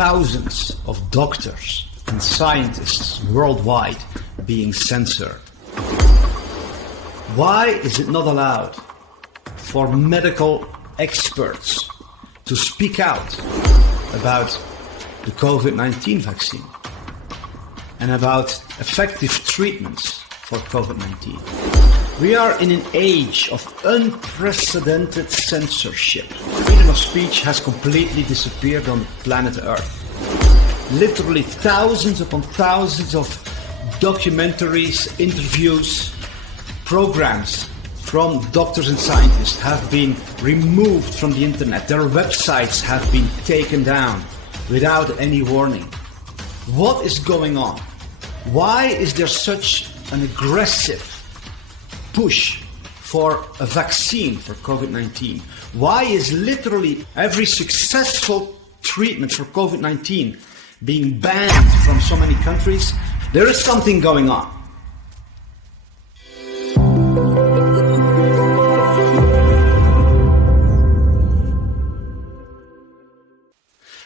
thousands of doctors and scientists worldwide being censored? Why is it not allowed for medical experts to speak out about the COVID-19 vaccine and about effective treatments for COVID-19? We are in an age of unprecedented censorship. Freedom of speech has completely disappeared on planet Earth. Literally thousands upon thousands of documentaries, interviews, programs from doctors and scientists have been removed from the internet. Their websites have been taken down without any warning. What is going on? Why is there such an aggressive push for a vaccine for COVID-19? Why is literally every successful treatment for COVID-19 being banned from so many countries? There is something going on.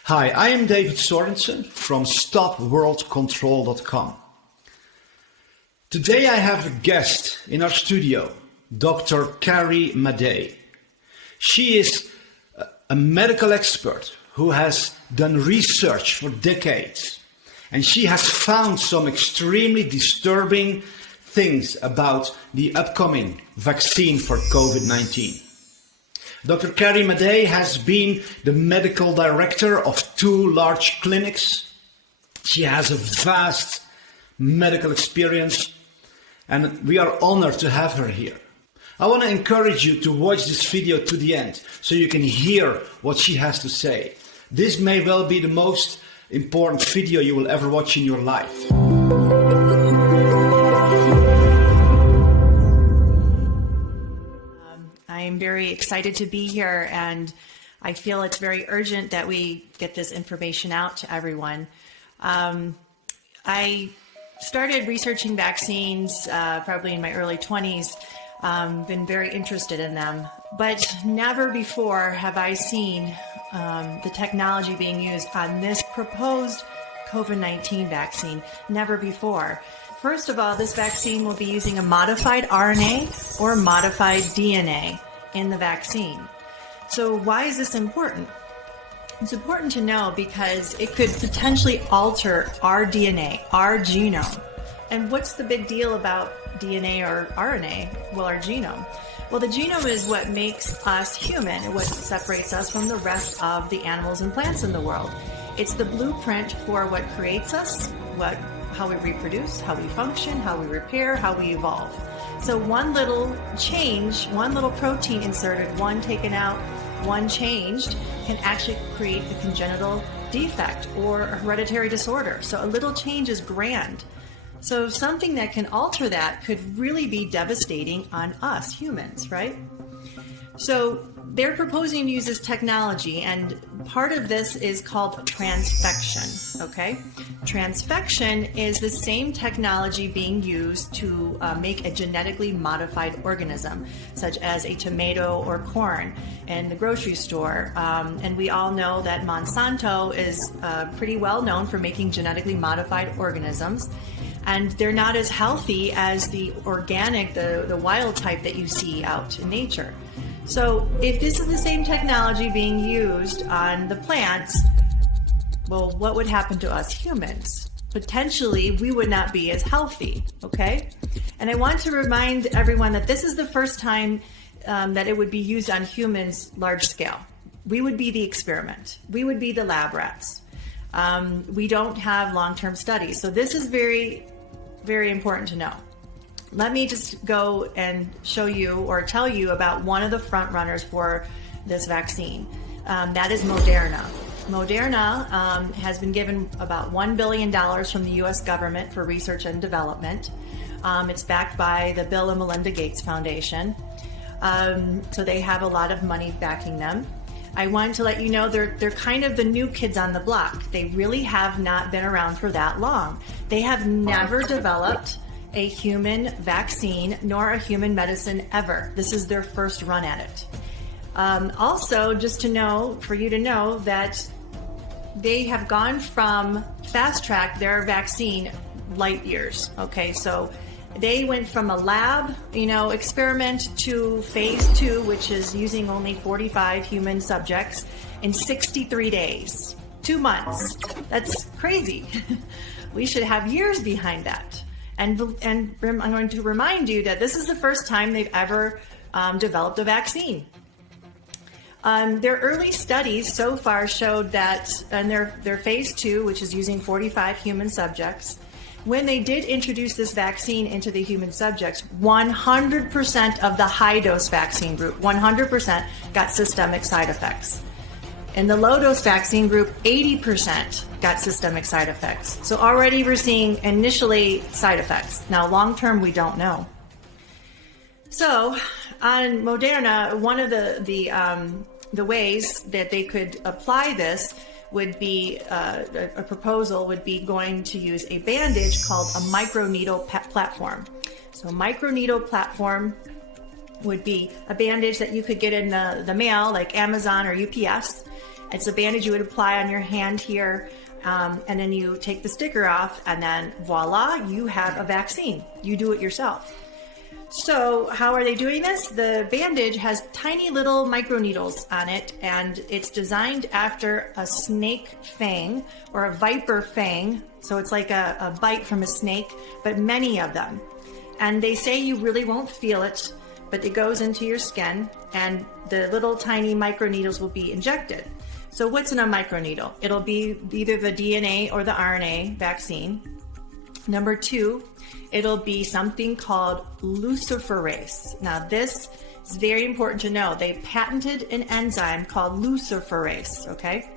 Hi, I am David Sorensen from StopWorldControl.com. Today I have a guest in our studio, Dr. Carrie Madej. She is a medical expert who has done research for decades, and she has found some extremely disturbing things about the upcoming vaccine for COVID-19. Dr. Carrie Madej has been the medical director of 2 large clinics. She has a vast medical experience, and we are honored to have her here. I want to encourage you to watch this video to the end so you can hear what she has to say. This may well be the most important video you will ever watch in your life. I'm very excited to be here, and I feel it's very urgent that we get this information out to everyone. I started researching vaccines probably in my early 20s, been very interested in them, but never before have I seen the technology being used on this proposed COVID-19 vaccine. Never before. First of all, this vaccine will be using a modified RNA or modified DNA in the vaccine. So why is this important? It's important to know because it could potentially alter our DNA, our genome. And what's the big deal about DNA or RNA? Well, our genome. Well, the genome is what makes us human, what separates us from the rest of the animals and plants in the world. It's the blueprint for what creates us, how we reproduce, how we function, how we repair, how we evolve. So one little change, one little protein inserted, one taken out, one changed, can actually create a congenital defect or a hereditary disorder. So a little change is grand. So something that can alter that could really be devastating on us humans, right? So they're proposing to use this technology, and part of this is called transfection, okay? Transfection is the same technology being used to make a genetically modified organism, such as a tomato or corn in the grocery store. And we all know that Monsanto is pretty well known for making genetically modified organisms. And they're not as healthy as the organic, the wild type that you see out in nature. So if this is the same technology being used on the plants, well, what would happen to us humans? Potentially, we would not be as healthy, okay? And I want to remind everyone that this is the first time that it would be used on humans large scale. We would be the experiment. We would be the lab rats. We don't have long-term studies. So this is very, very important to know. Let me just go and show you or tell you about one of the front runners for this vaccine. That is Moderna. Moderna has been given about $1 billion from the US government for research and development. It's backed by the Bill and Melinda Gates Foundation. So they have a lot of money backing them. I wanted to let you know they're kind of the new kids on the block. They really have not been around for that long. They have never developed a human vaccine nor a human medicine ever. This is their first run at it. Also, just to know, for you to know that they have gone from fast track their vaccine light years. Okay, so they went from a lab, experiment to phase 2, which is using only 45 human subjects in 63 days, 2 months. That's crazy. We should have years behind that. And I'm going to remind you that this is the first time they've ever developed a vaccine. Their early studies so far showed that in their phase 2, which is using 45 human subjects, when they did introduce this vaccine into the human subjects, 100% of the high-dose vaccine group, 100% got systemic side effects. In the low-dose vaccine group, 80% got systemic side effects. So already we're seeing initially side effects. Now, long-term, we don't know. So on Moderna, one of the ways that they could apply this would be a proposal would be going to use a bandage called a microneedle platform. So microneedle platform would be a bandage that you could get in the mail, like Amazon or UPS. It's a bandage you would apply on your hand here, and then you take the sticker off, and then voila, you have a vaccine. You do it yourself. So how are they doing this? The bandage has tiny little microneedles on it, and it's designed after a snake fang or a viper fang. So it's like a bite from a snake, but many of them. And they say you really won't feel it, but it goes into your skin, and the little tiny microneedles will be injected. So what's in a microneedle? It'll be either the DNA or the RNA vaccine. Number 2, it'll be something called luciferase. Now this is very important to know. They patented an enzyme called luciferase, okay?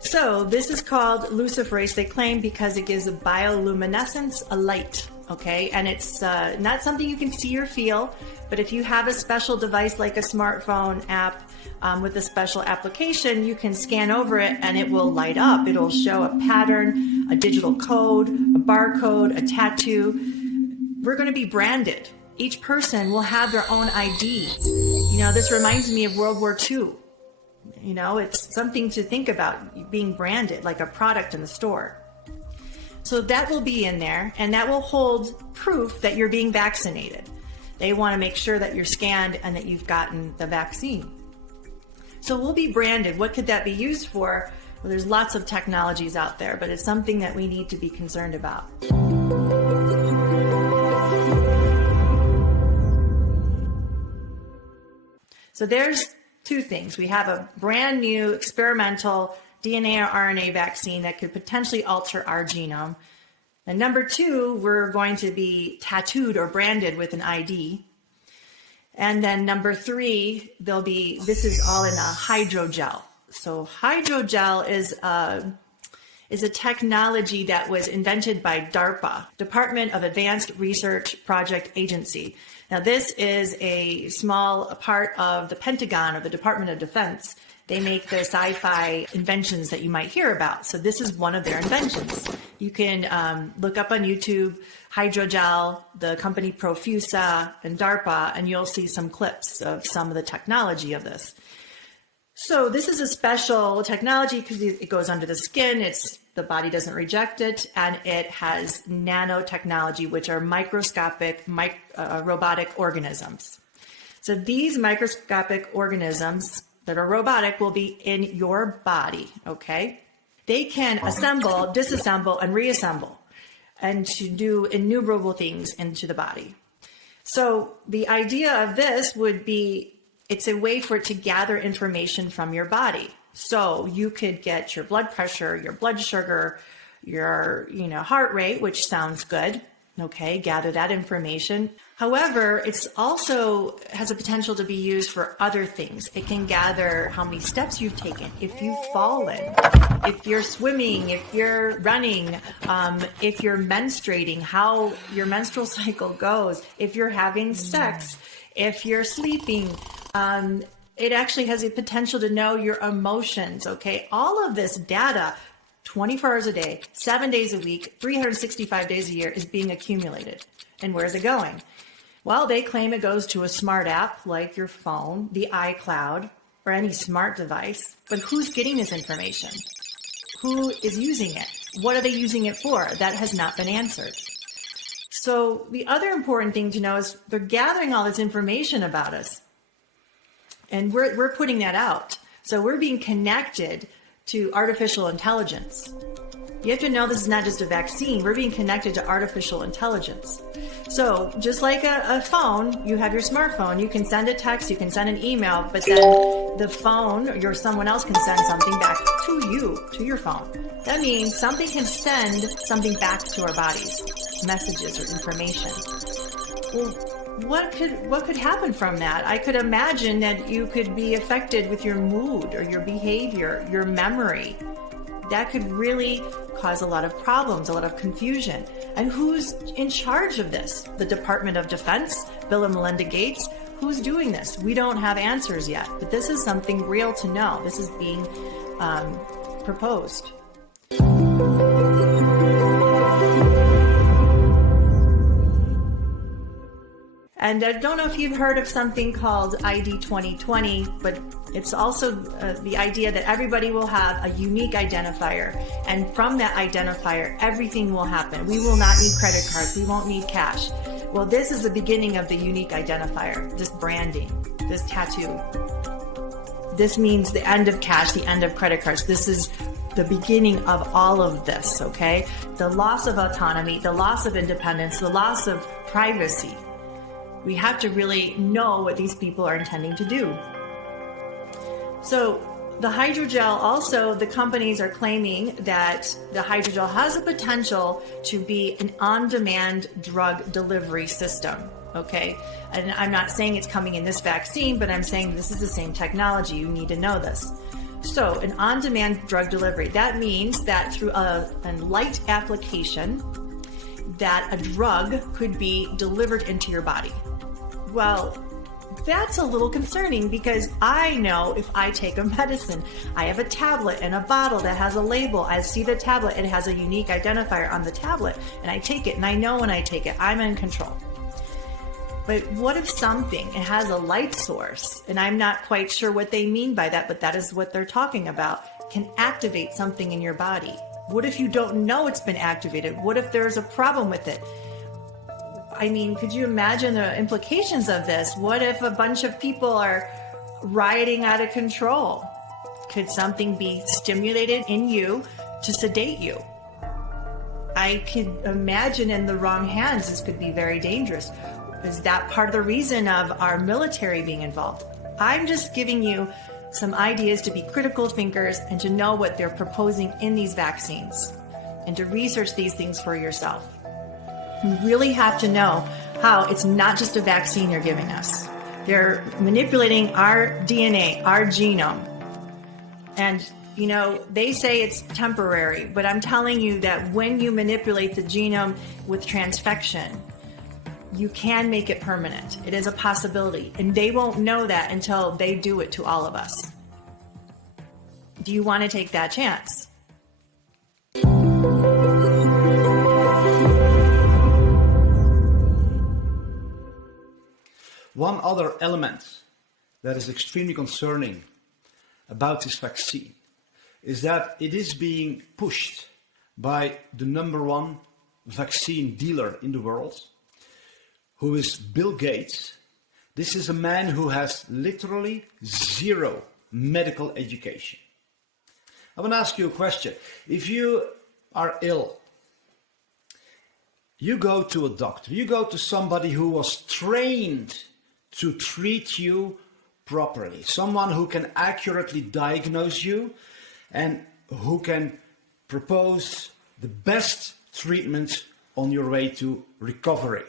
So this is called luciferase, they claim, because it gives a bioluminescence, a light, okay? And it's not something you can see or feel, but if you have a special device like a smartphone app with a special application, you can scan over it and it will light up. It'll show a pattern, a digital code, a barcode, a tattoo. We're going to be branded. Each person will have their own ID. This reminds me of World War II. It's something to think about, being branded like a product in the store. So that will be in there, and that will hold proof that you're being vaccinated. They want to make sure that you're scanned and that you've gotten the vaccine. So we'll be branded. What could that be used for? Well, there's lots of technologies out there, but it's something that we need to be concerned about. So there's 2 things. We have a brand new experimental DNA or RNA vaccine that could potentially alter our genome. And number 2, we're going to be tattooed or branded with an ID. And then number 3, this is all in a hydrogel. So hydrogel is a technology that was invented by DARPA, Department of Advanced Research Project Agency. Now this is a small part of the Pentagon or the Department of Defense. They make the sci-fi inventions that you might hear about. So this is one of their inventions. You can look up on YouTube, hydrogel, the company Profusa, and DARPA, and you'll see some clips of some of the technology of this. So this is a special technology because it goes under the skin. The body doesn't reject it, and it has nanotechnology, which are microscopic robotic organisms. So these microscopic organisms that are robotic will be in your body, okay? They can assemble, disassemble, and reassemble, and to do innumerable things into the body. So the idea of this would be, it's a way for it to gather information from your body. So you could get your blood pressure, your blood sugar, your heart rate, which sounds good. Okay, gather that information. However, it's also has a potential to be used for other things. It can gather how many steps you've taken, if you've fallen, if you're swimming, if you're running, if you're menstruating, how your menstrual cycle goes, if you're having sex, if you're sleeping. It actually has a potential to know your emotions, okay? All of this data, 24 hours a day, 7 days a week, 365 days a year is being accumulated. And where's it going? Well, they claim it goes to a smart app like your phone, the iCloud, or any smart device. But who's getting this information? Who is using it? What are they using it for? That has not been answered. So the other important thing to know is they're gathering all this information about us, and we're putting that out. So we're being connected to artificial intelligence. You have to know this is not just a vaccine. We're being connected to artificial intelligence. So just like a phone, you have your smartphone, you can send a text, you can send an email, but then the phone or someone else can send something back to you, to your phone. That means something can send something back to our bodies, messages or information. Well, what could happen from that? I could imagine that you could be affected with your mood or your behavior, your memory. That could really cause a lot of problems, a lot of confusion. And who's in charge of this? The Department of Defense, Bill and Melinda Gates? Who's doing this? We don't have answers yet, but this is something real to know. This is being proposed. And I don't know if you've heard of something called ID 2020, but it's also the idea that everybody will have a unique identifier. And from that identifier, everything will happen. We will not need credit cards. We won't need cash. Well, this is the beginning of the unique identifier, this branding, this tattoo. This means the end of cash, the end of credit cards. This is the beginning of all of this, okay? The loss of autonomy, the loss of independence, the loss of privacy. We have to really know what these people are intending to do. So the hydrogel, also the companies are claiming that the hydrogel has a potential to be an on-demand drug delivery system, okay? And I'm not saying it's coming in this vaccine, but I'm saying this is the same technology. You need to know this. So an on-demand drug delivery, that means that through a light application, that a drug could be delivered into your body. Well, that's a little concerning because I know if I take a medicine, I have a tablet and a bottle that has a label. I see the tablet, it has a unique identifier on the tablet, and I take it, and I know when I take it, I'm in control. But what if something, it has a light source, and I'm not quite sure what they mean by that, but that is what they're talking about, can activate something in your body? What if you don't know it's been activated? What if there's a problem with it? I mean, could you imagine the implications of this? What if a bunch of people are rioting out of control? Could something be stimulated in you to sedate you? I could imagine in the wrong hands, this could be very dangerous. Is that part of the reason of our military being involved? I'm just giving you some ideas to be critical thinkers and to know what they're proposing in these vaccines and to research these things for yourself. You really have to know how it's not just a vaccine they're giving us. They're manipulating our DNA, our genome. And, you know, they say it's temporary, but I'm telling you that when you manipulate the genome with transfection, you can make it permanent. It is a possibility. And they won't know that until they do it to all of us. Do you want to take that chance? One other element that is extremely concerning about this vaccine is that it is being pushed by the #1 vaccine dealer in the world, who is Bill Gates. This is a man who has literally zero medical education. I want to ask you a question. If you are ill, you go to a doctor, you go to somebody who was trained to treat you properly, someone who can accurately diagnose you and who can propose the best treatment on your way to recovery.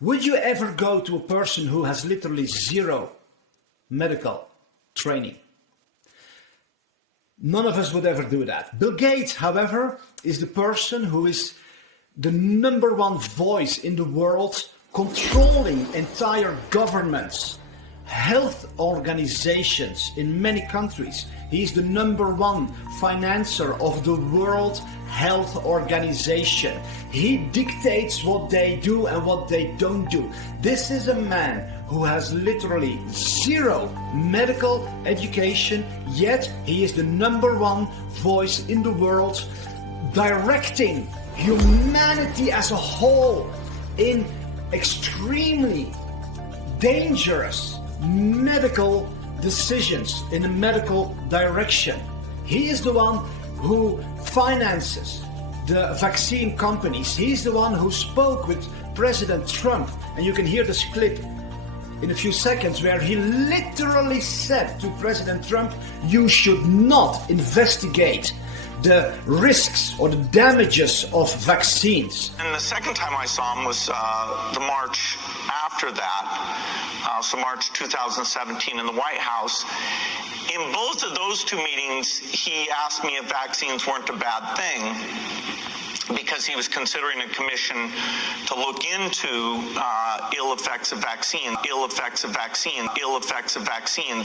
Would you ever go to a person who has literally zero medical training? None of us would ever do that. Bill Gates, however, is the person who is the #1 voice in the world, controlling entire governments, health organizations in many countries. He's the #1 financer of the World Health Organization. He dictates what they do and what they don't do. This is a man who has literally zero medical education, yet he is the #1 voice in the world, directing humanity as a whole in extremely dangerous medical decisions in a medical direction. He is the one who finances the vaccine companies. He's the one who spoke with President Trump, and you can hear this clip in a few seconds where he literally said to President Trump, you should not investigate the risks or the damages of vaccines. And the second time I saw him was the March after that, so March 2017 in the White House. In both of those two meetings, he asked me if vaccines weren't a bad thing, because he was considering a commission to look into ill effects of vaccines,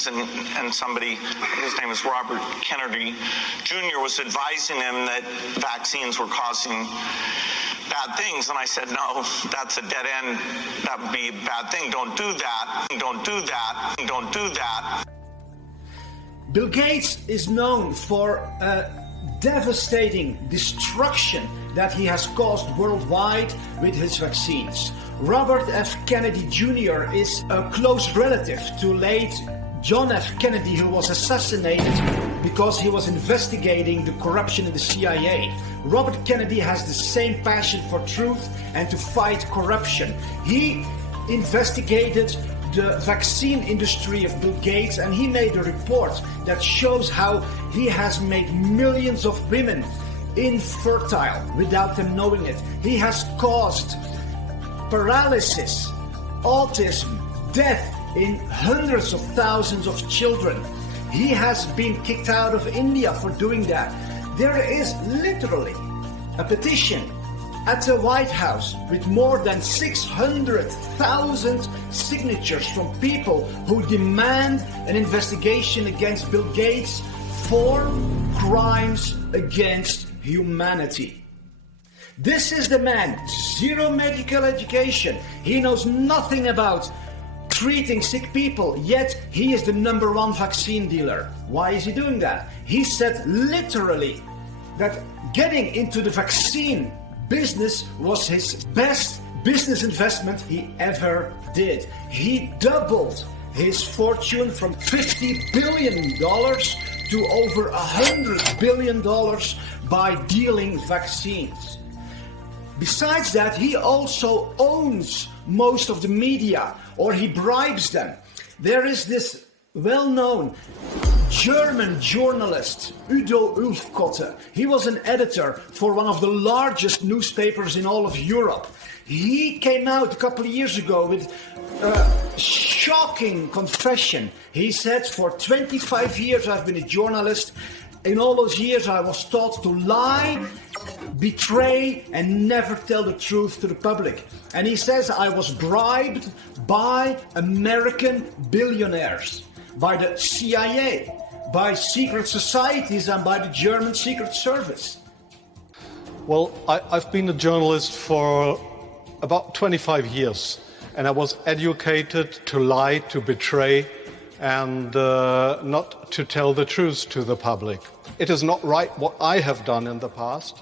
and somebody, his name is Robert Kennedy Jr., was advising him that vaccines were causing bad things. And I said, no, that's a dead end. That would be a bad thing. Don't do that. Don't do that. Don't do that. Bill Gates is known for devastating destruction that he has caused worldwide with his vaccines. Robert F. Kennedy Jr. is a close relative to late John F. Kennedy, who was assassinated because he was investigating the corruption in the CIA. Robert Kennedy has the same passion for truth and to fight corruption. He investigated the vaccine industry of Bill Gates, and he made a report that shows how he has made millions of women infertile without them knowing it. He has caused paralysis, autism, death in hundreds of thousands of children. He has been kicked out of India for doing that. There is literally a petition at the White House with more than 600,000 signatures from people who demand an investigation against Bill Gates for crimes against humanity. This is the man, zero medical education. He knows nothing about treating sick people, yet he is the #1 vaccine dealer. Why is he doing that? He said literally that getting into the vaccine business was his best business investment he ever did. He doubled his fortune from $50 billion to over $100 billion by dealing vaccines. Besides that, he also owns most of the media, or he bribes them. There is this well-known German journalist, Udo Ulfkotte. He was an editor for one of the largest newspapers in all of Europe. He came out a couple of years ago with a shocking confession. He said, for 25 years I've been a journalist. In all those years I was taught to lie, betray, and never tell the truth to the public. And he says, I was bribed by American billionaires, by the CIA, by secret societies, and by the German Secret Service. Well, I've been a journalist for about 25 years, and I was educated to lie, to betray, and not to tell the truth to the public. It is not right what I have done in the past,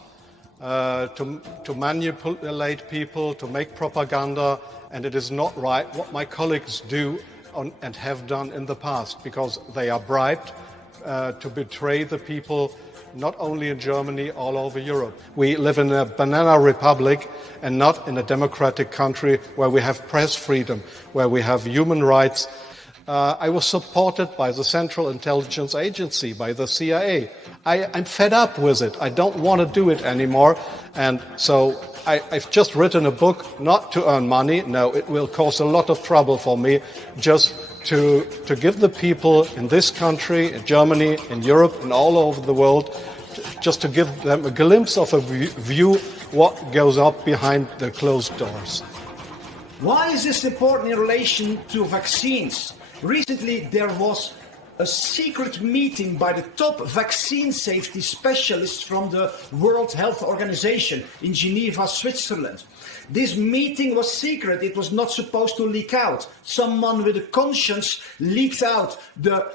to manipulate people, to make propaganda, and it is not right what my colleagues do and have done in the past, because they are bribed to betray the people, not only in Germany, all over Europe. We live in a banana republic and not in a democratic country where we have press freedom, where we have human rights. I was supported by the Central Intelligence Agency, by the CIA. I'm fed up with it. I don't want to do it anymore. And so I've just written a book, not to earn money. No, it will cause a lot of trouble for me, just to give the people in this country, in Germany, in Europe, and all over the world, just to give them a glimpse of a view what goes up behind the closed doors. Why is this important in relation to vaccines? Recently, there was a secret meeting by the top vaccine safety specialists from the World Health Organization in Geneva, Switzerland. This meeting was secret. It was not supposed to leak out. Someone with a conscience leaked out the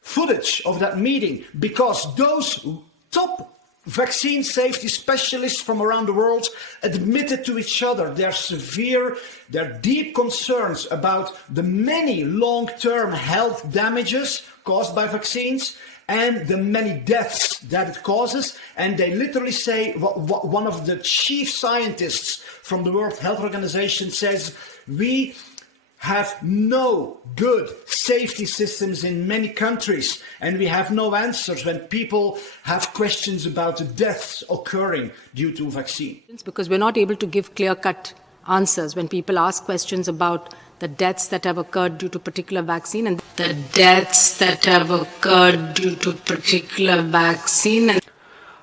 footage of that meeting because those top vaccine safety specialists from around the world admitted to each other their deep concerns about the many long-term health damages caused by vaccines and the many deaths that it causes. And they literally say, one of the chief scientists from the World Health Organization says, we have no good safety systems in many countries, and we have no answers when people have questions about the deaths occurring due to vaccine. Because we're not able to give clear-cut answers when people ask questions about the deaths that have occurred due to particular vaccine and the deaths that have occurred due to particular vaccine.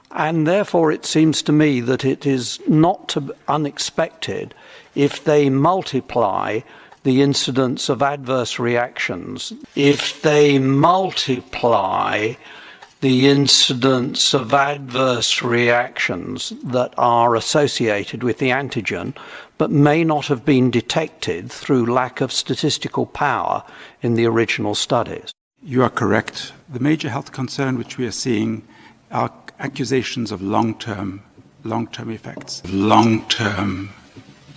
And therefore it seems to me that it is not unexpected if they multiply the incidence of adverse reactions, if they multiply the incidence of adverse reactions that are associated with the antigen, but may not have been detected through lack of statistical power in the original studies. You are correct. The major health concern which we are seeing are accusations of long-term effects. Long-term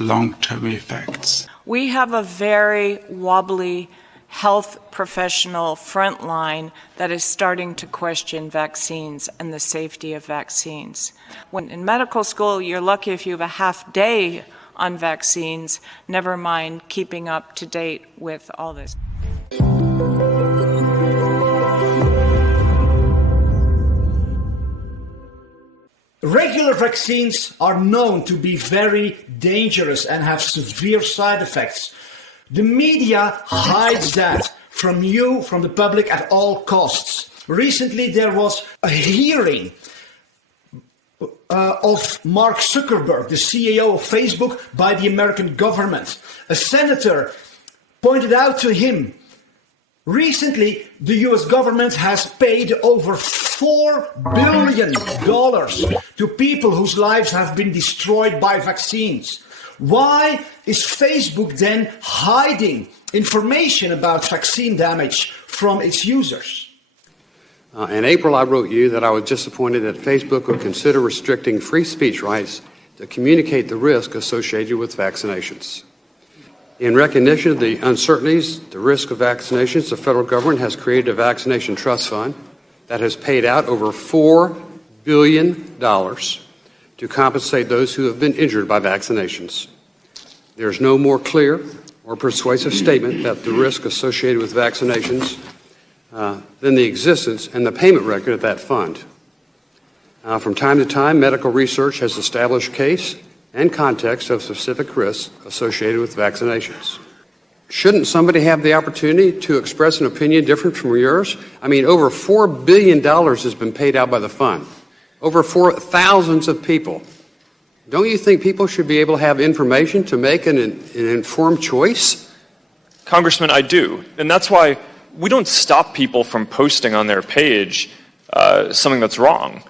effects. We have a very wobbly health professional frontline that is starting to question vaccines and the safety of vaccines. When in medical school, you're lucky if you have a half day on vaccines, never mind keeping up to date with all this. Regular vaccines are known to be very dangerous and have severe side effects. The media hides that from you, from the public, at all costs. Recently, there was a hearing of Mark Zuckerberg, the CEO of Facebook, by the American government. A senator pointed out to him, recently, the US government has paid over $4 billion to people whose lives have been destroyed by vaccines. Why is Facebook then hiding information about vaccine damage from its users? In April, I wrote you that I was disappointed that Facebook would consider restricting free speech rights to communicate the risk associated with vaccinations. In recognition of the uncertainties, the risk of vaccinations, the federal government has created a vaccination trust fund that has paid out over $4 billion to compensate those who have been injured by vaccinations. There's no more clear or persuasive statement that the risk associated with vaccinations than the existence and the payment record of that fund. From time to time, medical research has established case and context of specific risks associated with vaccinations. Shouldn't somebody have the opportunity to express an opinion different from yours? I mean, over $4 billion has been paid out by the fund. Over thousands of people. Don't you think people should be able to have information to make an informed choice? Congressman, I do. And that's why we don't stop people from posting on their page something that's wrong.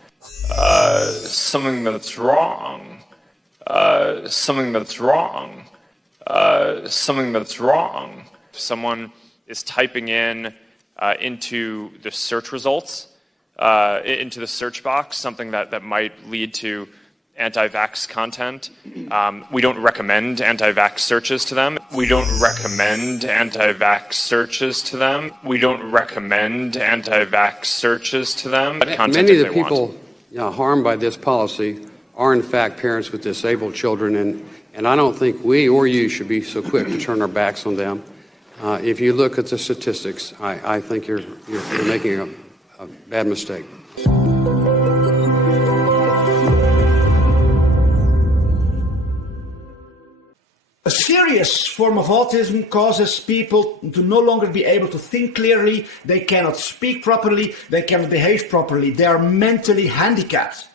Something that's wrong. Something that's wrong. Something that's wrong. If someone is typing in into the search results, into the search box, something that might lead to anti-vax content, we don't recommend anti-vax searches to them. We don't recommend anti-vax searches to them. We don't recommend anti-vax searches to them. Many of the people harmed by this policy are in fact parents with disabled children, and I don't think we or you should be so quick to turn our backs on them. If you look at the statistics, I think you're making a bad mistake. A serious form of autism causes people to no longer be able to think clearly, they cannot speak properly, they cannot behave properly, they are mentally handicapped.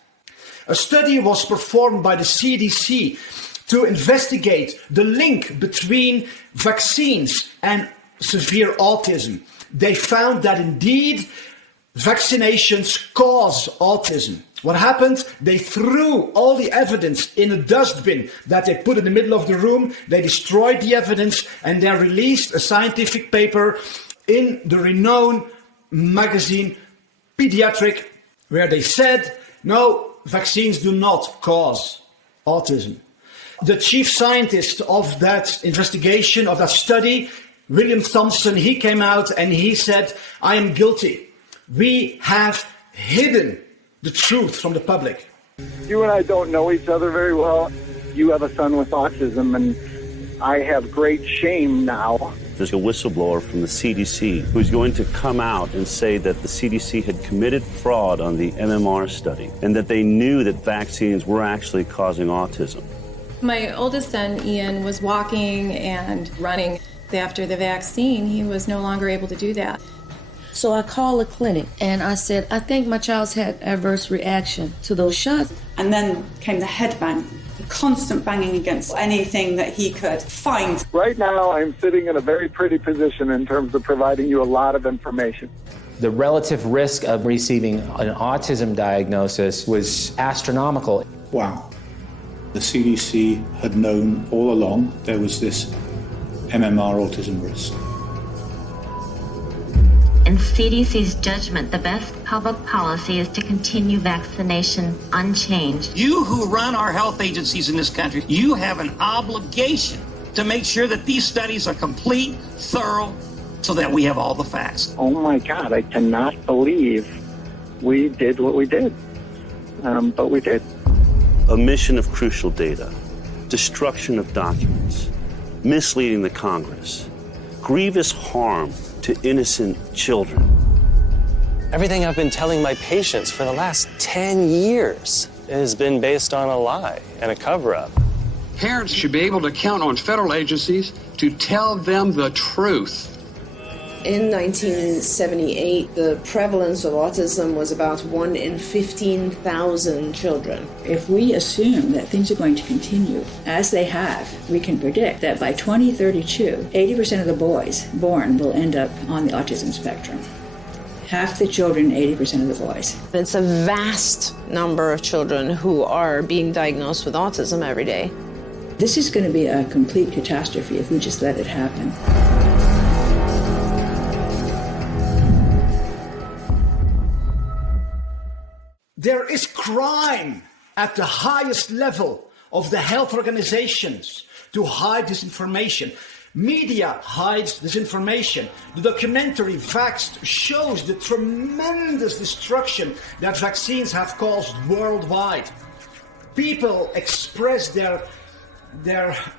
A study was performed by the CDC to investigate the link between vaccines and severe autism. They found that indeed vaccinations cause autism. What happened? They threw all the evidence in a dustbin that they put in the middle of the room. They destroyed the evidence and they released a scientific paper in the renowned magazine Pediatric, where they said, no, vaccines do not cause autism. The chief scientist of that investigation, of that study, William Thompson, he came out and he said, I am guilty. We have hidden the truth from the public. You and I don't know each other very well. You have a son with autism, and I have great shame now. There's a whistleblower from the CDC who's going to come out and say that the CDC had committed fraud on the MMR study and that they knew that vaccines were actually causing autism. My oldest son, Ian, was walking and running. After the vaccine, he was no longer able to do that. So I called the clinic and I said, I think my child's had adverse reaction to those shots. And then came the head bang, the constant banging against anything that he could find. Right now, I'm sitting in a very pretty position in terms of providing you a lot of information. The relative risk of receiving an autism diagnosis was astronomical. Wow. The CDC had known all along there was this MMR autism risk. In CDC's judgment, the best public policy is to continue vaccination unchanged. You who run our health agencies in this country, you have an obligation to make sure that these studies are complete, thorough, so that we have all the facts. Oh my God, I cannot believe we did what we did. But we did. Omission of crucial data, destruction of documents, misleading the Congress, grievous harm to innocent children. Everything I've been telling my patients for the last 10 years has been based on a lie and a cover-up. Parents should be able to count on federal agencies to tell them the truth. In 1978, the prevalence of autism was about 1 in 15,000 children. If we assume that things are going to continue as they have, we can predict that by 2032, 80% of the boys born will end up on the autism spectrum. Half the children, 80% of the boys. It's a vast number of children who are being diagnosed with autism every day. This is going to be a complete catastrophe if we just let it happen. There is crime at the highest level of the health organizations to hide this information. Media hides this information. The documentary Vaxxed shows the tremendous destruction that vaccines have caused worldwide. People express their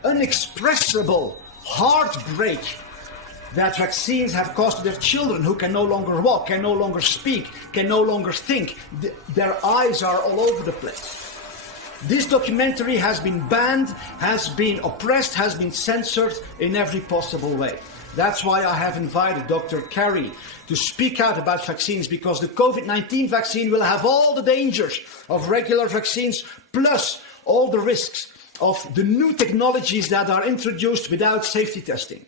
unexpressible heartbreak that vaccines have caused their children who can no longer walk, can no longer speak, can no longer think. Their eyes are all over the place. This documentary has been banned, has been oppressed, has been censored in every possible way. That's why I have invited Dr. Carrie to speak out about vaccines, because the COVID-19 vaccine will have all the dangers of regular vaccines, plus all the risks of the new technologies that are introduced without safety testing.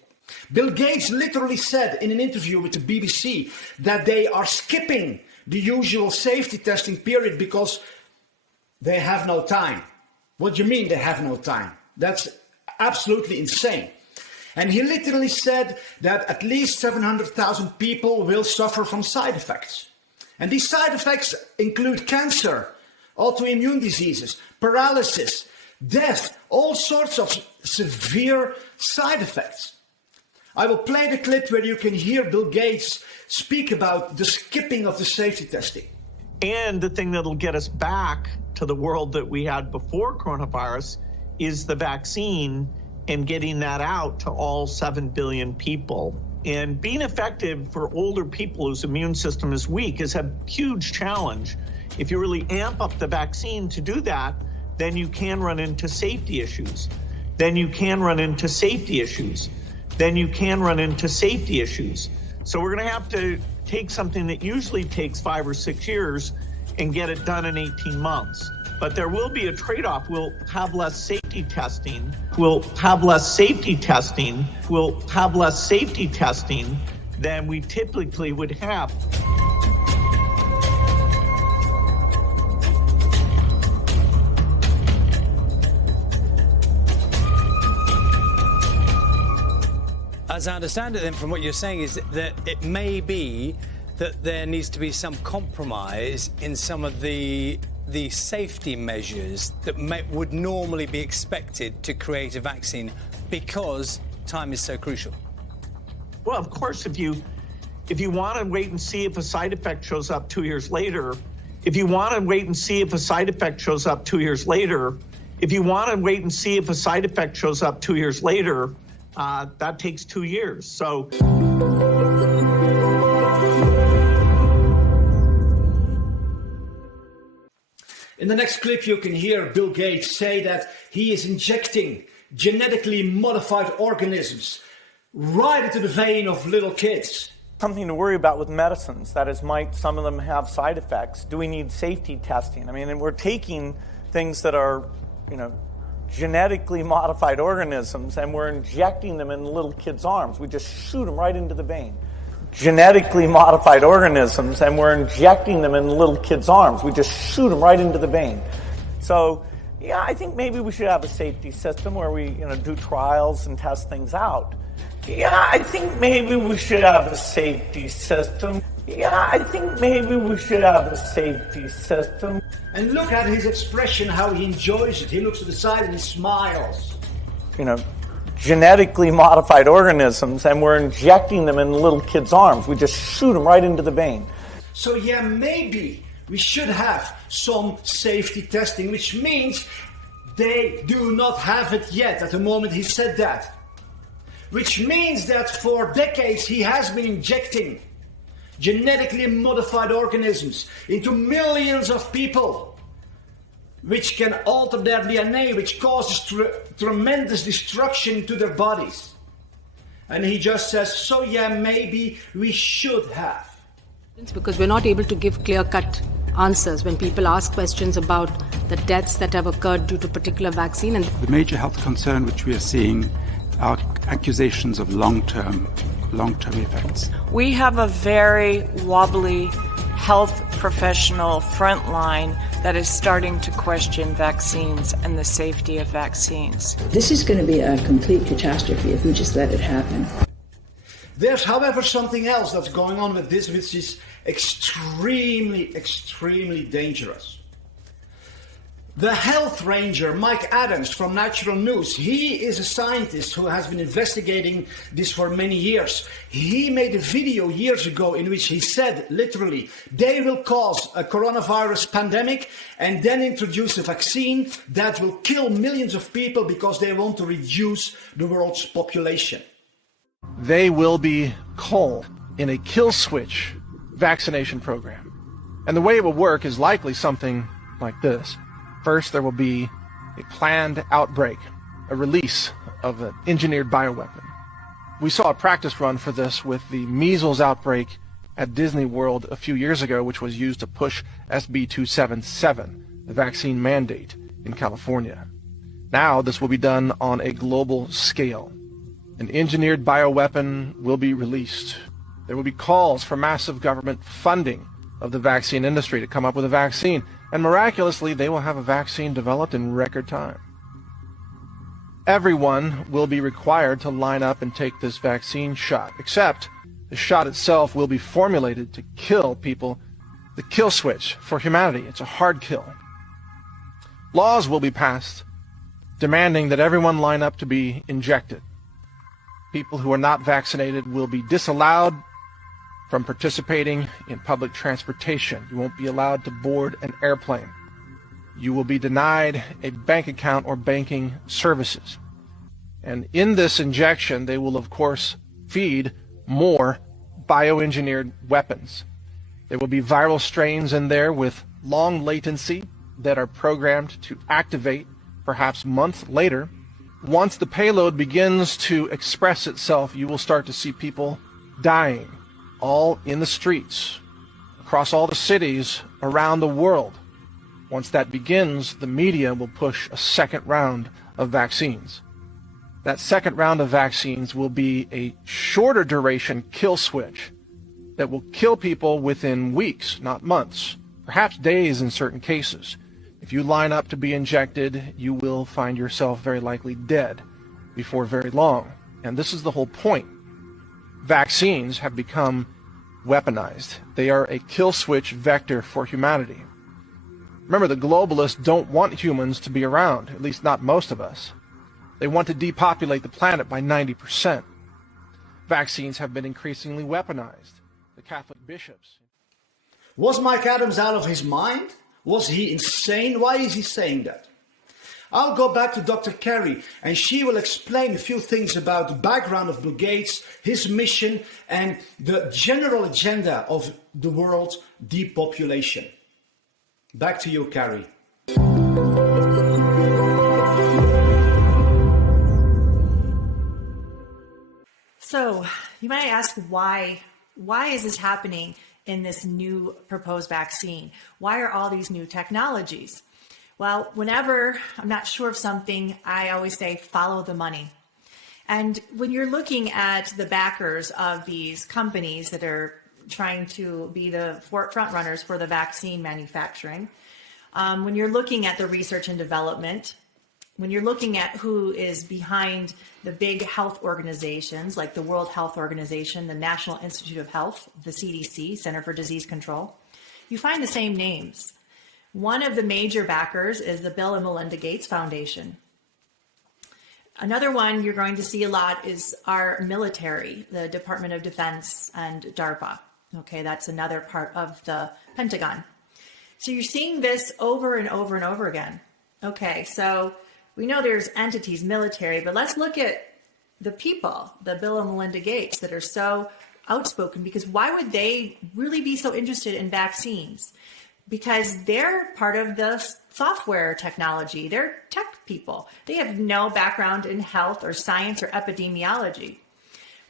Bill Gates literally said in an interview with the BBC that they are skipping the usual safety testing period because they have no time. What do you mean they have no time? That's absolutely insane. And he literally said that at least 700,000 people will suffer from side effects. And these side effects include cancer, autoimmune diseases, paralysis, death, all sorts of severe side effects. I will play the clip where you can hear Bill Gates speak about the skipping of the safety testing. And the thing that'll get us back to the world that we had before coronavirus is the vaccine and getting that out to all 7 billion people. And being effective for older people whose immune system is weak is a huge challenge. If you really amp up the vaccine to do that, then you can run into safety issues. Then you can run into safety issues. Then you can run into safety issues. So we're going to have to take something that usually takes 5 or 6 years and get it done in 18 months. But there will be a trade-off. We'll have less safety testing. We'll have less safety testing. We'll have less safety testing than we typically would have. As I understand it then from what you're saying is that it may be that there needs to be some compromise in some of the safety measures that would normally be expected to create a vaccine because time is so crucial. Well, of course, if you want to wait and see if a side effect shows up 2 years later, if you want to wait and see if a side effect shows up 2 years later, if you want to wait and see if a side effect shows up 2 years later, that takes 2 years. So. In the next clip, you can hear Bill Gates say that he is injecting genetically modified organisms right into the vein of little kids. Something to worry about with medicines. That is, might some of them have side effects? Do we need safety testing? I mean, and we're taking things that are, genetically modified organisms and we're injecting them in little kids' arms. We just shoot them right into the vein. Genetically modified organisms and we're injecting them in little kids' arms. We just shoot them right into the vein. So, yeah, I think maybe we should have a safety system where we, do trials and test things out. Yeah, I think maybe we should have a safety system. Yeah, I think maybe we should have a safety system. And look at his expression, how he enjoys it. He looks to the side and he smiles. Genetically modified organisms and we're injecting them in little kids' arms. We just shoot them right into the vein. So yeah, maybe we should have some safety testing, which means they do not have it yet at the moment he said that. Which means that for decades he has been injecting genetically modified organisms into millions of people, which can alter their DNA, which causes tremendous destruction to their bodies. And he just says, so yeah, maybe we should have. Because we're not able to give clear-cut answers when people ask questions about the deaths that have occurred due to particular vaccine. And the major health concern which we are seeing are accusations of long-term effects. We have a very wobbly health professional front line that is starting to question vaccines and the safety of vaccines. This is going to be a complete catastrophe if we just let it happen. There's, however, something else that's going on with this, which is extremely, extremely dangerous. The health ranger, Mike Adams from Natural News, he is a scientist who has been investigating this for many years. He made a video years ago in which he said, literally, they will cause a coronavirus pandemic and then introduce a vaccine that will kill millions of people because they want to reduce the world's population. They will be called in a kill switch vaccination program. And the way it will work is likely something like this. First, there will be a planned outbreak, a release of an engineered bioweapon. We saw a practice run for this with the measles outbreak at Disney World a few years ago, which was used to push SB 277, the vaccine mandate in California. Now this will be done on a global scale. An engineered bioweapon will be released. There will be calls for massive government funding of the vaccine industry to come up with a vaccine, and miraculously they will have a vaccine developed in record time. Everyone will be required to line up and take this vaccine shot, except the shot itself will be formulated to kill people, the kill switch for humanity. It's a hard kill. Laws will be passed demanding that everyone line up to be injected. People who are not vaccinated will be disallowed from participating in public transportation. You won't be allowed to board an airplane. You will be denied a bank account or banking services. And in this injection, they will, of course, feed more bioengineered weapons. There will be viral strains in there with long latency that are programmed to activate perhaps months later. Once the payload begins to express itself, you will start to see people dying, all in the streets, across all the cities around the world. Once that begins, the media will push a second round of vaccines. That second round of vaccines will be a shorter duration kill switch that will kill people within weeks, not months, perhaps days in certain cases. If you line up to be injected, you will find yourself very likely dead before very long. And this is the whole point. Vaccines have become weaponized. They are a kill switch vector for humanity. Remember, the globalists don't want humans to be around, at least not most of us. They want to depopulate the planet by 90%. Vaccines have been increasingly weaponized. The Catholic bishops. Was Mike Adams out of his mind? Was he insane? Why is he saying that? I'll go back to Dr. Carrie, and she will explain a few things about the background of Bill Gates, his mission, and the general agenda of the world depopulation. Back to you, Carrie. So, you might ask why is this happening in this new proposed vaccine? Why are all these new technologies? Well, whenever I'm not sure of something, I always say, follow the money. And when you're looking at the backers of these companies that are trying to be the front runners for the vaccine manufacturing, when you're looking at the research and development, when you're looking at who is behind the big health organizations like the World Health Organization, the National Institute of Health, the CDC, Center for Disease Control, you find the same names. One of the major backers is the Bill and Melinda Gates Foundation. Another one you're going to see a lot is our military, the Department of Defense and DARPA. Okay, that's another part of the Pentagon. So you're seeing this over and over and over again. Okay, so we know there's entities, military, but let's look at the people, the Bill and Melinda Gates, that are so outspoken, because why would they really be so interested in vaccines? Because they're part of the software technology. They're tech people. They have no background in health or science or epidemiology.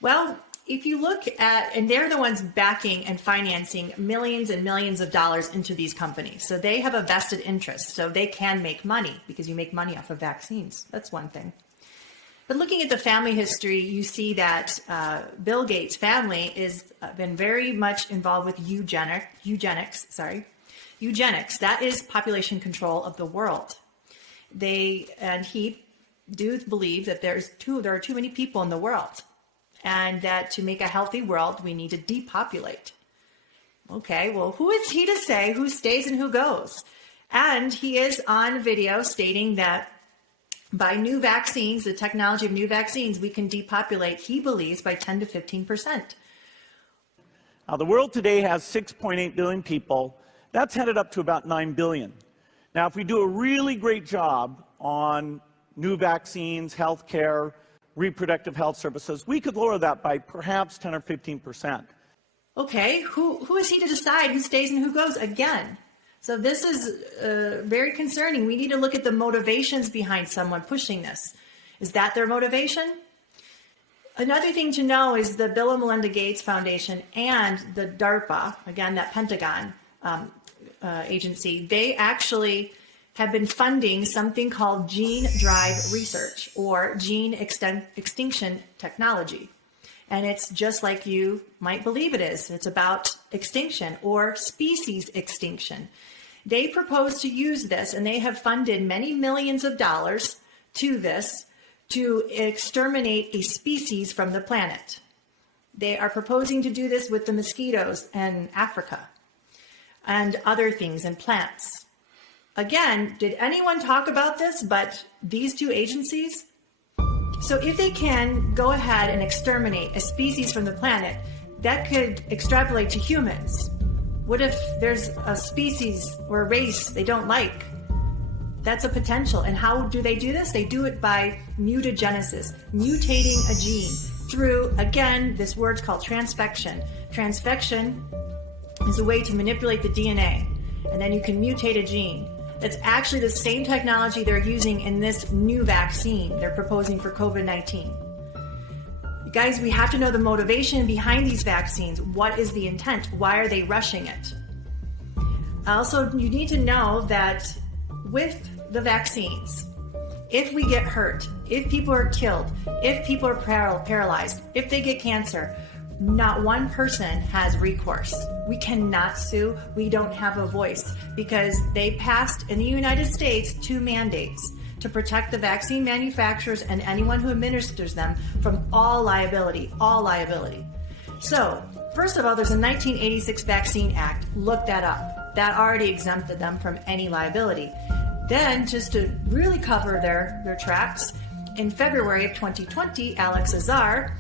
Well, if you look at, and they're the ones backing and financing millions and millions of dollars into these companies. So they have a vested interest. So they can make money because you make money off of vaccines. That's one thing. But looking at the family history, you see that Bill Gates' family has been very much involved with eugenics. That is population control of the world. He do believe that there are too many people in the world, and that to make a healthy world, we need to depopulate. Okay, well, who is he to say who stays and who goes? And he is on video stating that by new vaccines, the technology of new vaccines, we can depopulate, he believes, by 10 to 15%. Now, the world today has 6.8 billion people. That's headed up to about 9 billion. Now, if we do a really great job on new vaccines, healthcare, reproductive health services, we could lower that by perhaps 10 or 15%. Okay, who is he to decide who stays and who goes again? So this is very concerning. We need to look at the motivations behind someone pushing this. Is that their motivation? Another thing to know is the Bill and Melinda Gates Foundation and the DARPA, again, that Pentagon agency, they actually have been funding something called gene drive research or gene extinction technology. And it's just like you might believe it is. It's about extinction or species extinction. They propose to use this, and they have funded many millions of dollars to this to exterminate a species from the planet. They are proposing to do this with the mosquitoes in Africa and other things and plants. Again, did anyone talk about this but these two agencies? So if they can go ahead and exterminate a species from the planet, that could extrapolate to humans. What if there's a species or a race they don't like? That's a potential. And how do they do this? They do it by mutagenesis, mutating a gene through, again, this word's called transfection. Transfection is a way to manipulate the DNA, and then you can mutate a gene. That's actually the same technology they're using in this new vaccine they're proposing for COVID-19. Guys, we have to know the motivation behind these vaccines. What is the intent? Why are they rushing it? Also, you need to know that with the vaccines, if we get hurt, if people are killed, if people are paralyzed, if they get cancer, not one person has recourse. We cannot sue. We don't have a voice because they passed in the United States 2 mandates to protect the vaccine manufacturers and anyone who administers them from all liability, So, first of all, there's a 1986 Vaccine Act. Look that up. That already exempted them from any liability. Then, just to really cover their tracks, in February of 2020, Alex Azar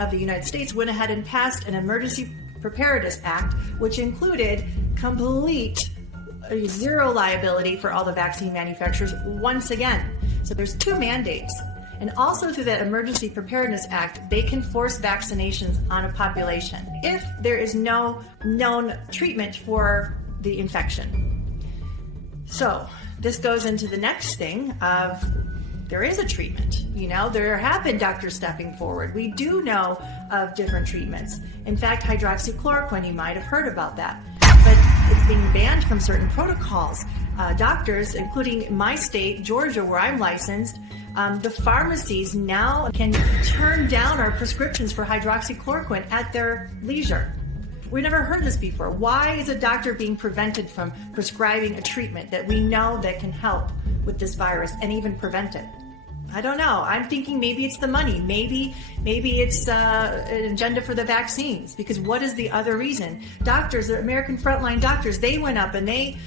of the United States went ahead and passed an Emergency Preparedness Act, which included complete zero liability for all the vaccine manufacturers once again. So there's 2 mandates. And also through that Emergency Preparedness Act, they can force vaccinations on a population if there is no known treatment for the infection. So this goes into the next thing of there is a treatment. There have been doctors stepping forward. We do know of different treatments. In fact, hydroxychloroquine, you might have heard about that. But it's being banned from certain protocols. Doctors, including my state, Georgia, where I'm licensed, the pharmacies now can turn down our prescriptions for hydroxychloroquine at their leisure. We never heard this before. Why is a doctor being prevented from prescribing a treatment that we know that can help with this virus and even prevent it? I don't know. I'm thinking maybe it's the money. Maybe it's an agenda for the vaccines. Because what is the other reason? Doctors, the American frontline doctors, they went up and they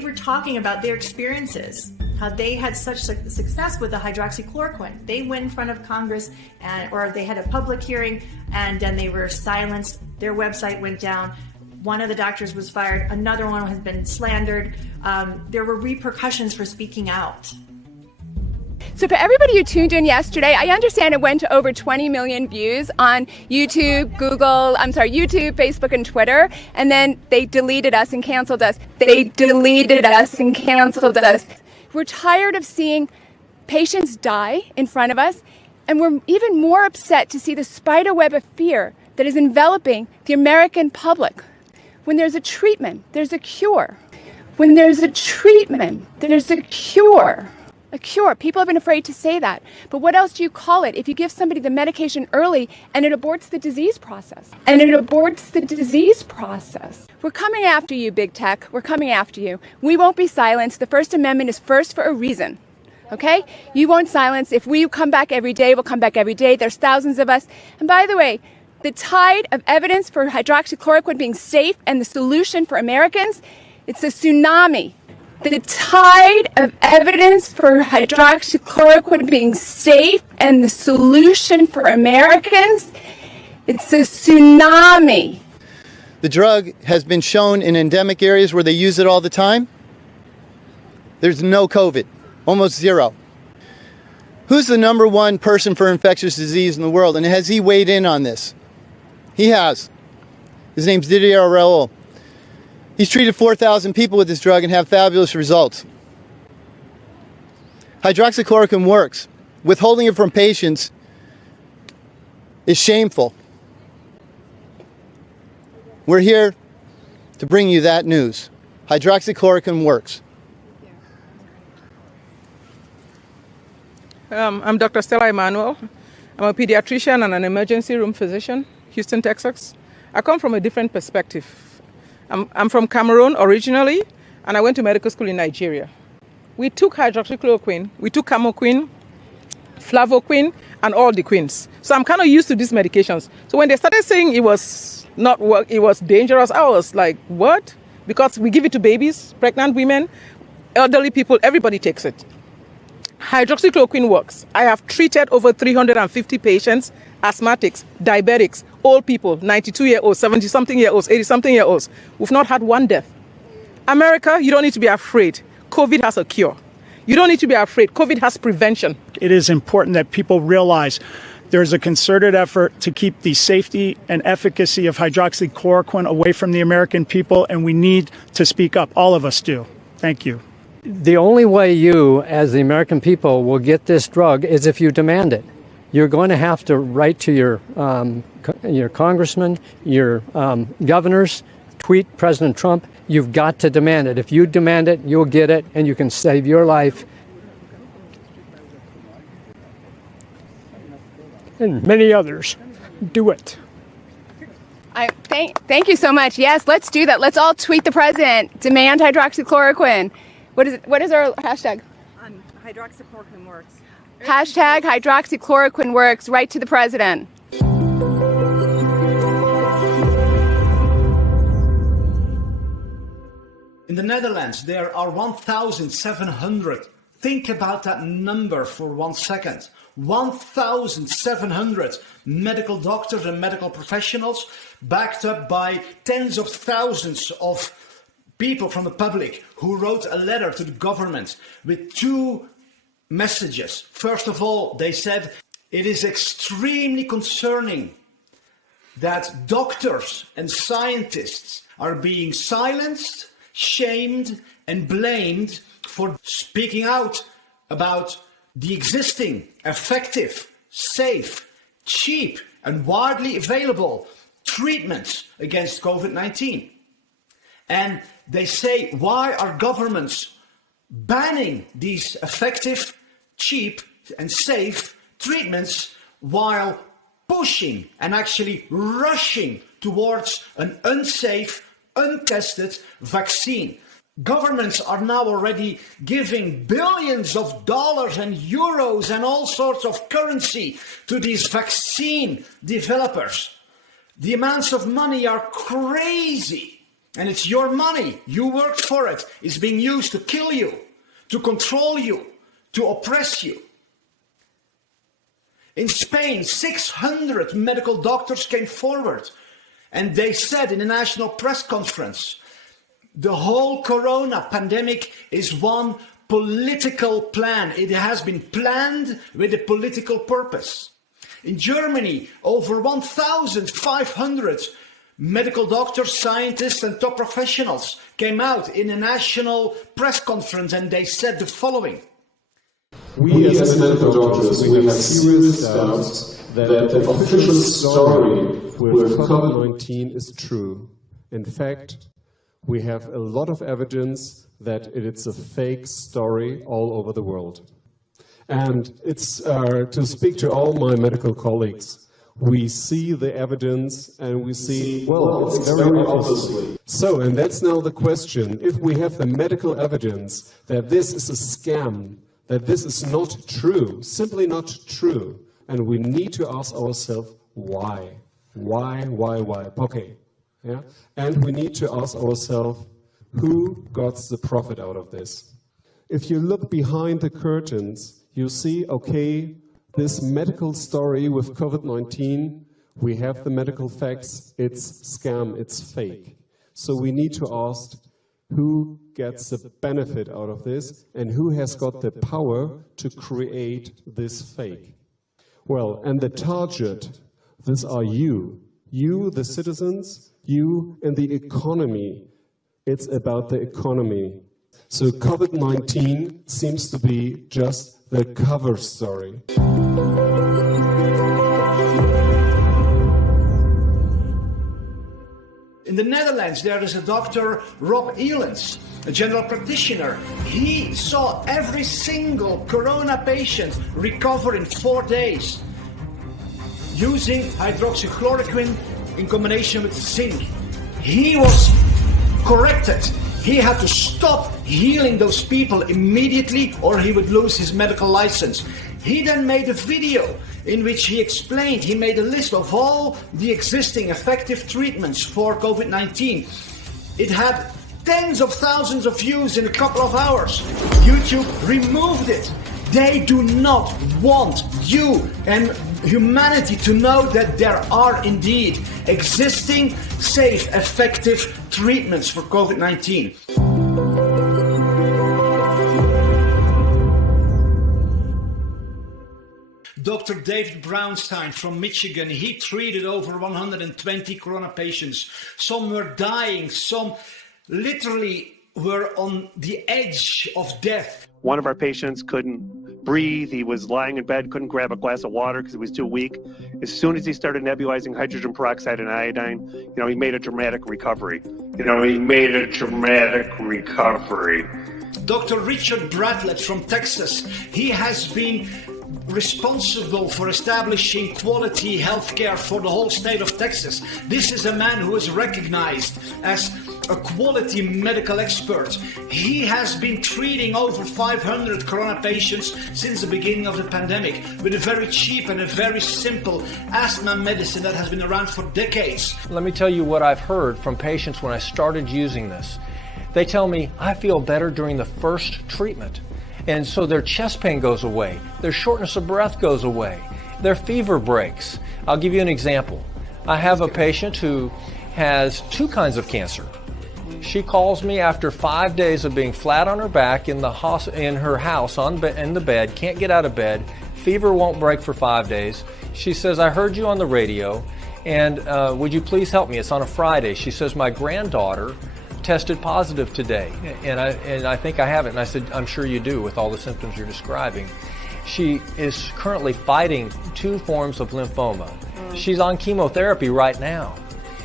were talking about their experiences, how they had such success with the hydroxychloroquine. They went in front of Congress or they had a public hearing and then they were silenced. Their website went down. One of the doctors was fired. Another one has been slandered. There were repercussions for speaking out. So for everybody who tuned in yesterday, I understand it went to over 20 million views on YouTube, Facebook, and Twitter. And then they deleted us and canceled us. We're tired of seeing patients die in front of us. And we're even more upset to see the spider web of fear that is enveloping the American public. When there's a treatment, there's a cure. When there's a treatment, there's a cure. A cure. People have been afraid to say that. But what else do you call it if you give somebody the medication early and it aborts the disease process? We're coming after you, big tech. We're coming after you. We won't be silenced. The First Amendment is first for a reason. Okay? You won't silence. If we come back every day, we'll come back every day. There's thousands of us. And by the way, the tide of evidence for hydroxychloroquine being safe and the solution for Americans, it's a tsunami. The tide of evidence for hydroxychloroquine being safe and the solution for Americans, it's a tsunami. The drug has been shown in endemic areas where they use it all the time. There's no COVID, almost zero. Who's the number 1 person for infectious disease in the world? And has he weighed in on this? He has. His name's Didier Raoult. He's treated 4,000 people with this drug and have fabulous results. Hydroxychloroquine works. Withholding it from patients is shameful. We're here to bring you that news. Hydroxychloroquine works. I'm Dr. Stella Emanuel. I'm a pediatrician and an emergency room physician, Houston, Texas. I come from a different perspective. I'm from Cameroon originally, and I went to medical school in Nigeria. We took hydroxychloroquine, we took camoquine, flavoquine, and all the quins. So I'm kind of used to these medications. So when they started saying it was dangerous, I was like, what? Because we give it to babies, pregnant women, elderly people, everybody takes it. Hydroxychloroquine works. I have treated over 350 patients, asthmatics, diabetics, old people, 92-year-olds, 70-something-year-olds, 80-something-year-olds. We've not had one death. America, you don't need to be afraid. COVID has a cure. You don't need to be afraid. COVID has prevention. It is important that people realize there's a concerted effort to keep the safety and efficacy of hydroxychloroquine away from the American people, and we need to speak up. All of us do. Thank you. The only way you, as the American people, will get this drug is if you demand it. You're going to have to write to your congressmen, your governors, tweet President Trump, you've got to demand it. If you demand it, you'll get it, and you can save your life and many others. Do it. Thank you so much. Yes, let's do that. Let's all tweet the president. Demand hydroxychloroquine. What is our hashtag? Hydroxychloroquine works. Hashtag hydroxychloroquine works. Right to the president. In the Netherlands, there are 1,700. Think about that number for 1 second. 1,700 medical doctors and medical professionals, backed up by tens of thousands of people from the public who wrote a letter to the government with 2 messages. First of all, they said, it is extremely concerning that doctors and scientists are being silenced, shamed, and blamed for speaking out about the existing, effective, safe, cheap, and widely available treatments against COVID-19. And they say, why are governments banning these effective, cheap, and safe treatments while pushing and actually rushing towards an unsafe, untested vaccine? Governments are now already giving billions of dollars and euros and all sorts of currency to these vaccine developers. The amounts of money are crazy, and it's your money. You worked for it. It's being used to kill you, to control you, to oppress you. In Spain, 600 medical doctors came forward, and they said in a national press conference, the whole corona pandemic is one political plan. It has been planned with a political purpose. In Germany, over 1,500 medical doctors, scientists, and top professionals came out in a national press conference, and they said the following. We as medical doctors, we have serious doubts that the official story with COVID-19 is true. In fact, we have a lot of evidence that it's a fake story all over the world. And it's to speak to all my medical colleagues, we see the evidence and we see, well, it's very obviously. So, and that's now the question, if we have the medical evidence that this is a scam, that this is not true, simply not true, and we need to ask ourselves, why? Why? Okay. Yeah? And we need to ask ourselves, who got the profit out of this? If you look behind the curtains, you see, okay, this medical story with COVID-19, we have the medical facts, it's scam, it's fake. So we need to ask, who gets the benefit out of this and who has got the power to create this fake? Well, and the target, these are you, the citizens, you and the economy. It's about the economy. So COVID-19 seems to be just the cover story. In the Netherlands, there is a Dr. Rob Elens, a general practitioner. He saw every single corona patient recover in 4 days using hydroxychloroquine in combination with zinc. He was corrected. He had to stop healing those people immediately or he would lose his medical license. He then made a video in which he explained, he made a list of all the existing effective treatments for COVID-19. It had tens of thousands of views in a couple of hours. YouTube removed it. They do not want you and humanity to know that there are indeed existing, safe, effective treatments for COVID-19. Dr. David Brownstein from Michigan, he treated over 120 corona patients. Some were dying, some literally were on the edge of death. One of our patients couldn't breathe. He was lying in bed, couldn't grab a glass of water because he was too weak. As soon as he started nebulizing hydrogen peroxide and iodine, he made a dramatic recovery. Dr. Richard Bradlett from Texas, he has been responsible for establishing quality healthcare for the whole state of Texas. This is a man who is recognized as a quality medical expert. He has been treating over 500 corona patients since the beginning of the pandemic with a very cheap and a very simple asthma medicine that has been around for decades. Let me tell you what I've heard from patients when I started using this. They tell me, I feel better during the first treatment. And so their chest pain goes away, their shortness of breath goes away, their fever breaks. I'll give you an example. I have a patient who has 2 kinds of cancer. She calls me after 5 days of being flat on her back in her house in the bed, can't get out of bed, fever won't break for 5 days. She says, I heard you on the radio, and would you please help me? It's on a Friday. She says, my granddaughter tested positive today, and I think I have it. And I said, I'm sure you do with all the symptoms you're describing. She is currently fighting 2 forms of lymphoma. She's on chemotherapy right now.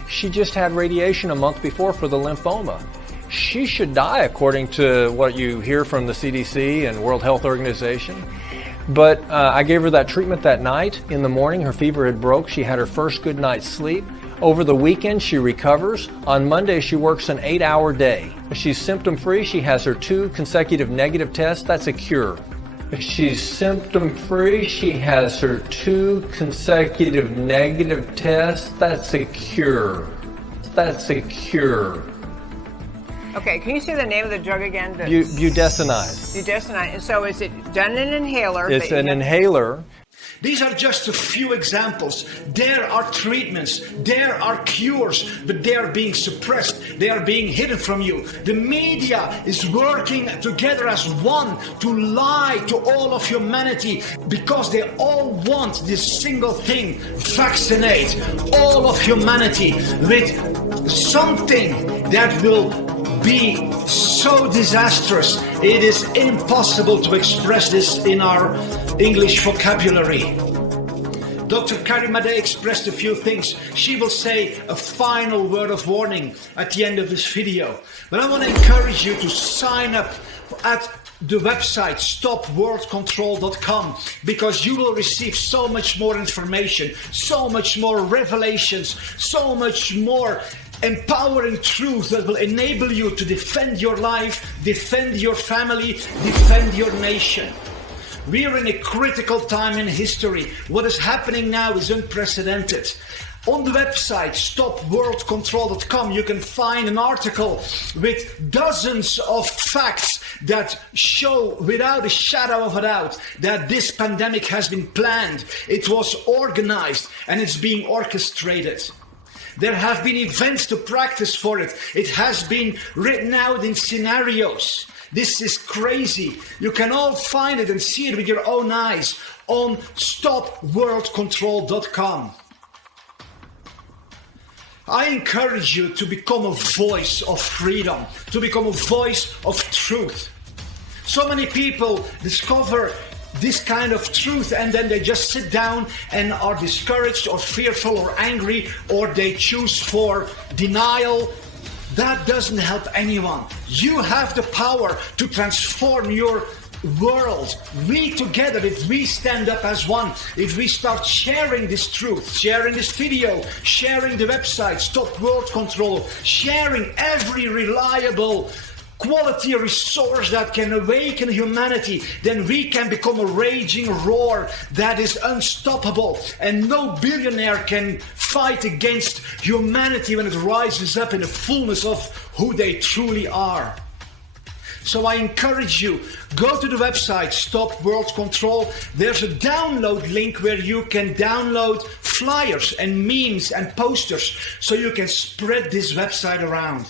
She just had radiation a month before for the lymphoma. She should die according to what you hear from the CDC and World Health Organization. But I gave her that treatment that night. In the morning, her fever had broke. She had her first good night's sleep. Over the weekend, she recovers. On Monday, she works an 8-hour day. She's symptom-free. She has her 2 consecutive negative tests. That's a cure. She's symptom-free. She has her 2 consecutive negative tests. That's a cure. That's a cure. Okay, can you say the name of the drug again? Budesonide. Budesonide. And so is it done in an inhaler? It's an inhaler. These are just a few examples. There are treatments, there are cures, but they are being suppressed, they are being hidden from you. The media is working together as one to lie to all of humanity because they all want this single thing: vaccinate all of humanity with something that will be so disastrous. It is impossible to express this in our English vocabulary. Dr. Carrie Madej expressed a few things. She will say a final word of warning at the end of this video. But I want to encourage you to sign up at the website stopworldcontrol.com, because you will receive so much more information, so much more revelations, so much more empowering truth that will enable you to defend your life, defend your family, defend your nation. We are in a critical time in history. What is happening now is unprecedented. On the website stopworldcontrol.com you can find an article with dozens of facts that show without a shadow of a doubt that this pandemic has been planned, it was organized, and it's being orchestrated. There have been events to practice for it. It has been written out in scenarios. This is crazy. You can all find it and see it with your own eyes on stopworldcontrol.com. I encourage you to become a voice of freedom, to become a voice of truth. So many people discover this kind of truth and then they just sit down and are discouraged or fearful or angry, or they choose for denial. That doesn't help anyone. You have the power to transform your world. We together, if we stand up as one, if we start sharing this truth, sharing this video, sharing the website Stop World Control, sharing every reliable quality resource that can awaken humanity, then we can become a raging roar that is unstoppable, and no billionaire can fight against humanity when it rises up in the fullness of who they truly are. So I encourage you, go to the website Stop World Control. There's a download link where you can download flyers and memes and posters so you can spread this website around.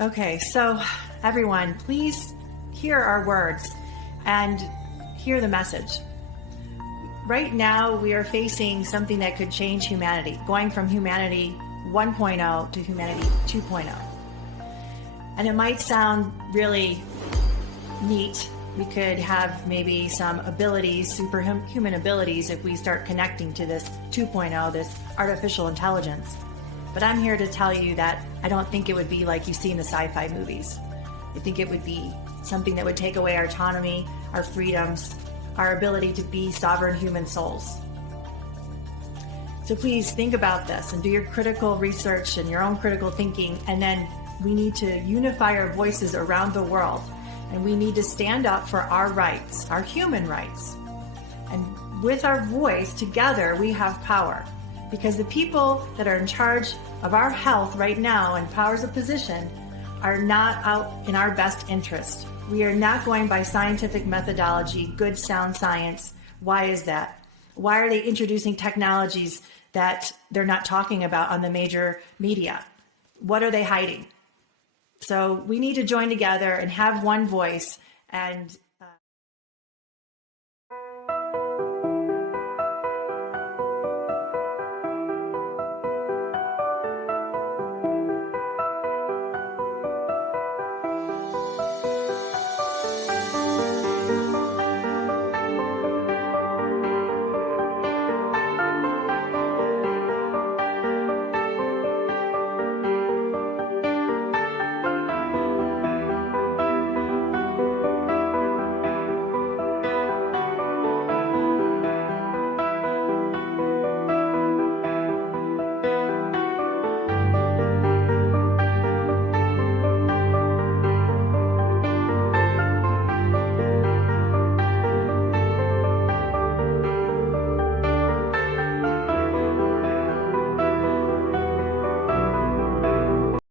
Okay, so everyone, please hear our words and hear the message. Right now, we are facing something that could change humanity, going from humanity 1.0 to humanity 2.0. And it might sound really neat We could have maybe some abilities, superhuman abilities, if we start connecting to this 2.0, this artificial intelligence. But I'm here to tell you that I don't think it would be like you see in the sci-fi movies. I think it would be something that would take away our autonomy, our freedoms, our ability to be sovereign human souls. So please think about this and do your critical research and your own critical thinking. And then we need to unify our voices around the world. And we need to stand up for our rights, our human rights. And with our voice together, we have power. Because the people that are in charge of our health right now and powers of position are not out in our best interest. We are not going by scientific methodology, good sound science. Why is that? Why are they introducing technologies that they're not talking about on the major media? What are they hiding? So we need to join together and have one voice and